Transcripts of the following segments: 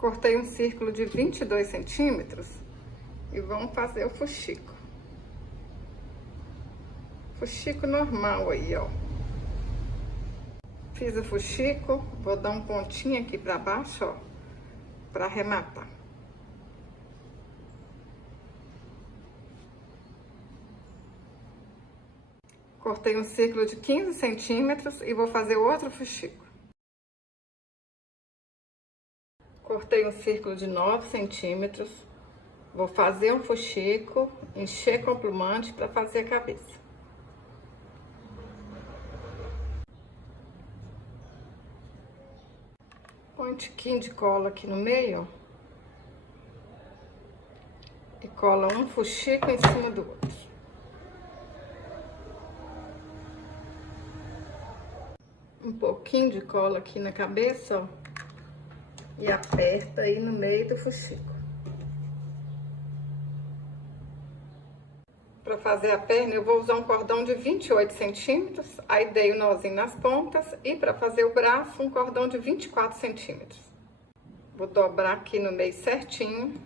Cortei um círculo de 22 centímetros e vamos fazer o fuxico. Fuxico normal aí, ó. Fiz o fuxico, vou dar um pontinho aqui pra baixo, ó, pra arrematar. Cortei um círculo de 15 centímetros e vou fazer outro fuxico. Cortei um círculo de 9 centímetros, vou fazer um fuxico, encher com plumante para fazer a cabeça. Põe um tiquinho de cola aqui no meio, ó, e cola um fuxico em cima do outro. Um pouquinho de cola aqui na cabeça, ó. E aperta aí no meio do fuxico. Para fazer a perna, eu vou usar um cordão de 28 centímetros, aí dei o nozinho nas pontas, e para fazer o braço, um cordão de 24 centímetros. Vou dobrar aqui no meio certinho,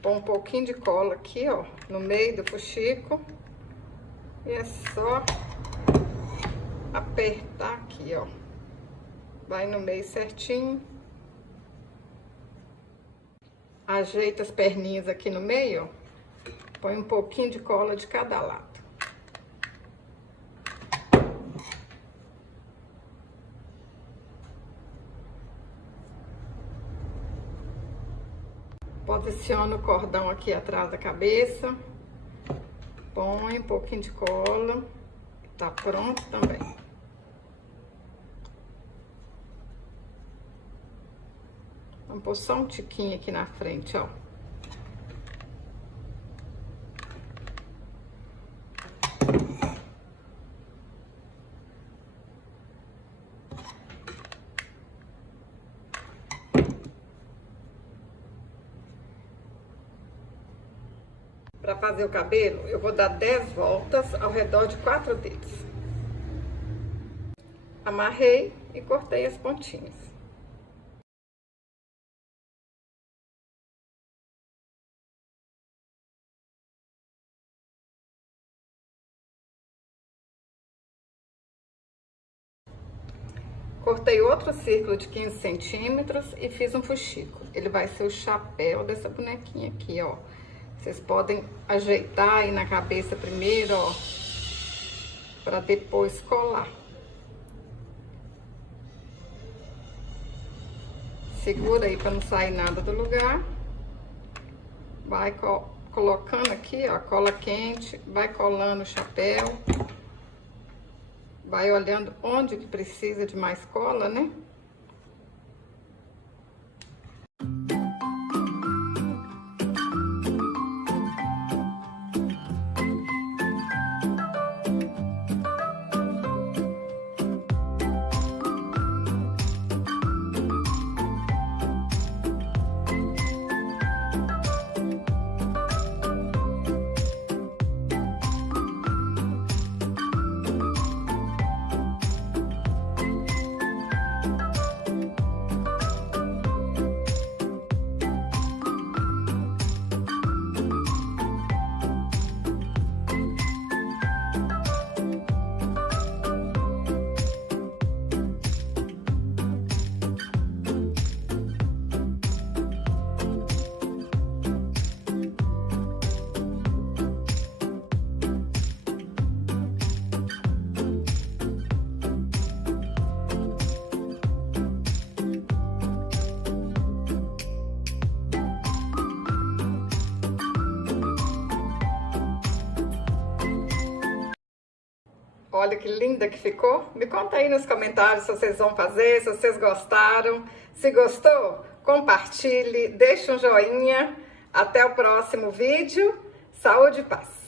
pôr um pouquinho de cola aqui, ó, no meio do fuxico, e é só apertar aqui, ó, vai no meio certinho. Ajeita as perninhas aqui no meio, ó. Põe um pouquinho de cola de cada lado. Posiciona o cordão aqui atrás da cabeça. Põe um pouquinho de cola. Tá pronto também. Vamos pôr só um tiquinho aqui na frente, ó. Para fazer o cabelo, eu vou dar 10 voltas ao redor de 4 dedos. Amarrei e cortei as pontinhas. Cortei outro círculo de 15 centímetros e fiz um fuxico. Ele vai ser o chapéu dessa bonequinha aqui, ó. Vocês podem ajeitar aí na cabeça primeiro, ó, pra depois colar. Segura aí pra não sair nada do lugar. Vai colocando aqui, ó, cola quente, vai colando o chapéu. Vai olhando onde que precisa de mais cola, né? Olha que linda que ficou. Me conta aí nos comentários se vocês vão fazer, se vocês gostaram. Se gostou, compartilhe, deixe um joinha. Até o próximo vídeo. Saúde e paz!